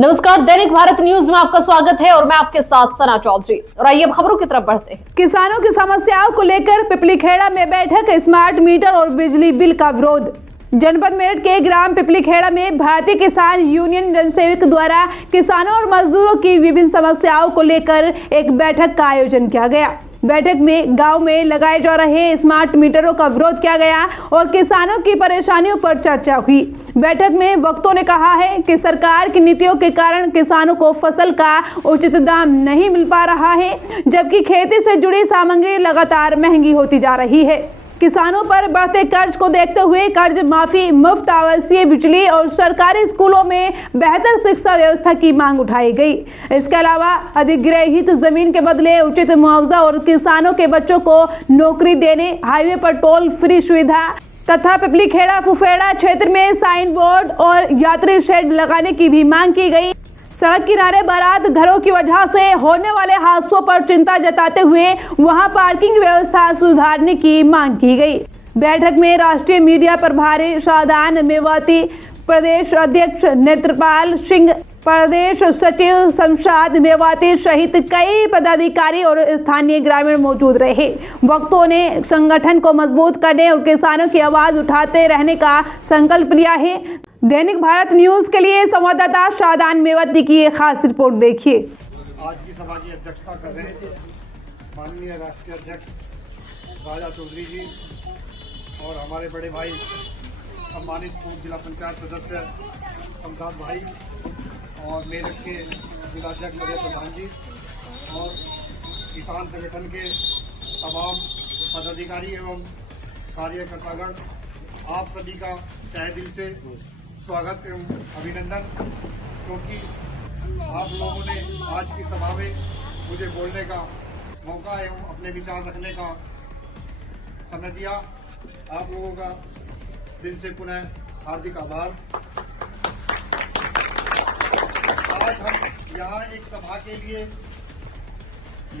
नमस्कार, दैनिक भारत न्यूज में आपका स्वागत है और मैं आपके साथ सना चौधरी। और आइए अब खबरों की तरफ बढ़ते हैं। किसानों की समस्याओं को लेकर पिपलीखेड़ा में बैठक, स्मार्ट मीटर और बिजली बिल का विरोध। जनपद मेरठ के ग्राम पिपलीखेड़ा में भारतीय किसान यूनियन जनसेवक द्वारा किसानों और मजदूरों की विभिन्न समस्याओं को लेकर एक बैठक का आयोजन किया गया। बैठक में गांव में लगाए जा रहे स्मार्ट मीटरों का विरोध किया गया और किसानों की परेशानियों पर चर्चा हुई। बैठक में वक्ताओं ने कहा है कि सरकार की नीतियों के कारण किसानों को फसल का उचित दाम नहीं मिल पा रहा है, जबकि खेती से जुड़ी सामग्री लगातार महंगी होती जा रही है। किसानों पर बढ़ते कर्ज को देखते हुए कर्ज माफी, मुफ्त आवासीय बिजली और सरकारी स्कूलों में बेहतर शिक्षा व्यवस्था की मांग उठाई गई। इसके अलावा अधिग्रहित जमीन के बदले उचित मुआवजा और किसानों के बच्चों को नौकरी देने, हाईवे पर टोल फ्री सुविधा तथा पिपलीखेड़ा फुफेड़ा क्षेत्र में साइन बोर्ड और यात्री शेड लगाने की भी मांग की गई। सड़क किनारे बारात घरों की वजह से होने वाले हादसों पर चिंता जताते हुए वहां पार्किंग व्यवस्था सुधारने की मांग की गई। बैठक में राष्ट्रीय मीडिया प्रभारी शादान मेवाती, प्रदेश अध्यक्ष नेत्रपाल सिंह, प्रदेश सचिव शमशाद मेवाती सहित कई पदाधिकारी और स्थानीय ग्रामीण मौजूद रहे। वक्ताओं ने संगठन को मजबूत करने और किसानों की आवाज उठाते रहने का संकल्प लिया है। दैनिक भारत न्यूज के लिए संवाददाता शादान मेवाती की एक खास रिपोर्ट देखिए। आज की सभा की अध्यक्षता कर रहे हैं माननीय राष्ट्रीय अध्यक्ष राजा चौधरी जी और हमारे बड़े भाई सम्मानित पूर्व जिला पंचायत सदस्य शमशाद भाई और मेरठ के जिलाध्यक्ष अजय प्रधान जी और किसान संगठन के तमाम पदाधिकारी एवं कार्यकर्तागण, आप सभी का तहे दिल से स्वागत एवं अभिनंदन, क्योंकि आप लोगों ने आज की सभा में मुझे बोलने का मौका एवं अपने विचार रखने का समय दिया। आप लोगों का दिल से पुनः हार्दिक आभार। आज हम यहाँ एक सभा के लिए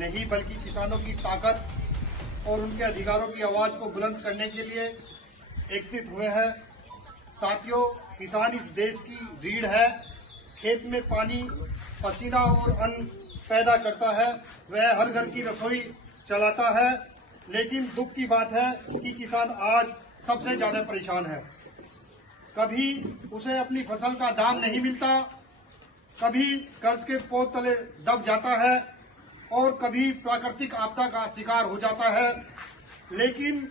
नहीं बल्कि किसानों की ताकत और उनके अधिकारों की आवाज को बुलंद करने के लिए एकत्रित हुए हैं। साथियों, किसान इस देश की रीढ़ है। खेत में पानी, पसीना और अन्न पैदा करता है, वह हर घर की रसोई चलाता है। लेकिन दुख की बात है कि किसान आज सबसे ज्यादा परेशान है। कभी उसे अपनी फसल का दाम नहीं मिलता, कभी कर्ज के पोत तले दब जाता है और कभी प्राकृतिक आपदा का शिकार हो जाता है। लेकिन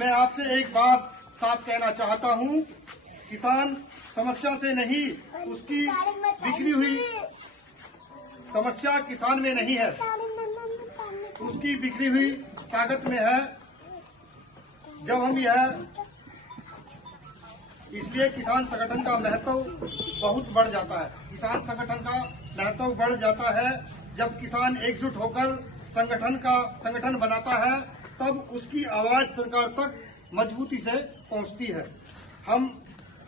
मैं आपसे एक बात साफ कहना चाहता हूं, किसान समस्या से नहीं, उसकी बिखरी हुई समस्या किसान में नहीं है, उसकी बिखरी हुई ताकत में है। जब हम यह इसलिए किसान संगठन का महत्व बहुत बढ़ जाता है। किसान संगठन का महत्व बढ़ जाता है जब किसान एकजुट होकर संगठन बनाता है, तब उसकी आवाज सरकार तक मजबूती से पहुंचती है।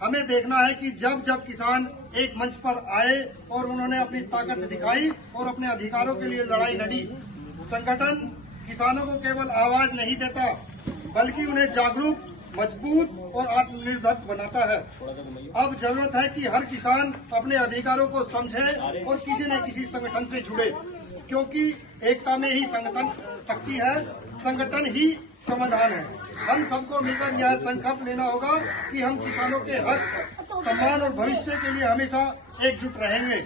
हमें देखना है कि जब जब किसान एक मंच पर आए और उन्होंने अपनी ताकत दिखाई और अपने अधिकारों के लिए लड़ाई लड़ी, संगठन किसानों को केवल आवाज नहीं देता बल्कि उन्हें जागरूक, मजबूत और आत्मनिर्भर बनाता है। अब जरूरत है कि हर किसान अपने अधिकारों को समझे और किसी न किसी संगठन से जुड़े, क्योंकि एकता में ही संगठन शक्ति है, संगठन ही समाधान है। हम सबको मिलकर यह संकल्प लेना होगा कि हम किसानों के हक, सम्मान और भविष्य के लिए हमेशा एकजुट रहेंगे।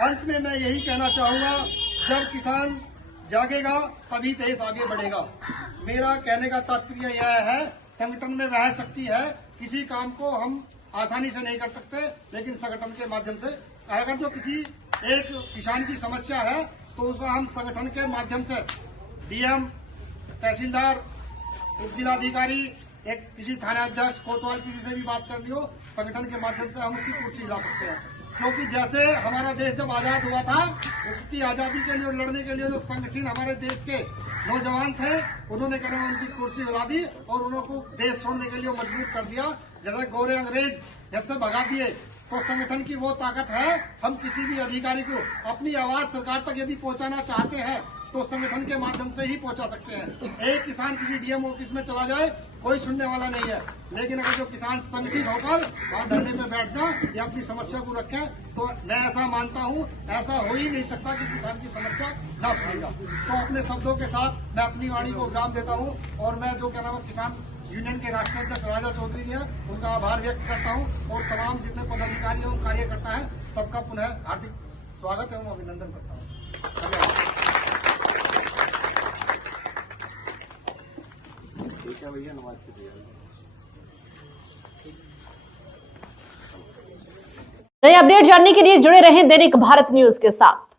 अंत में मैं यही कहना चाहूंगा, जब किसान जागेगा तभी देश आगे बढ़ेगा। मेरा कहने का तात्पर्य यह है, संगठन में वह शक्ति है, किसी काम को हम आसानी से नहीं कर सकते, लेकिन संगठन के माध्यम से अगर जो किसी एक किसान की समस्या है तो उसे हम संगठन के माध्यम से डीएम, तहसीलदार, उप जिलाधिकारी, एक किसी थानाध्यक्ष, कोतवाल, किसी से भी बात करनी हो, संगठन के माध्यम से हम उसकी कुर्सी ला सकते हैं। क्योंकि जैसे हमारा देश जब आजाद हुआ था, उसकी आजादी के लिए लड़ने के लिए जो संगठन हमारे देश के नौजवान थे, उन्होंने क्या उनकी कुर्सी हिला दी और उनको देश छोड़ने के लिए मजबूर कर दिया। जैसे गोरे अंग्रेज जैसे भगा दिए, तो संगठन की वो ताकत है। हम किसी भी अधिकारी को अपनी आवाज सरकार तक यदि पहुंचाना चाहते हैं तो संगठन के माध्यम से ही पहुंचा सकते हैं। एक किसान किसी डीएम ऑफिस में चला जाए कोई सुनने वाला नहीं है, लेकिन अगर जो किसान संगठित होकर वहां धरने में बैठ जाए या अपनी समस्या को रखे, तो मैं ऐसा मानता हूं, ऐसा हो ही नहीं सकता कि किसान की समस्या न सुनेगा। तो अपने शब्दों के साथ मैं अपनी वाणी को विराम देता हूं और मैं जो क्या नाम है किसान यूनियन के राष्ट्रीय अध्यक्ष राजा चौधरी जी हैं, उनका आभार व्यक्त करता हूं और तमाम जितने पदाधिकारी एवं कार्यकर्ता हैं सबका पुनः हार्दिक स्वागत एवं अभिनंदन करता हूं। ठीक है भैया, नमाज की तैयारी। नई अपडेट जानने के लिए जुड़े रहें दैनिक भारत न्यूज के साथ।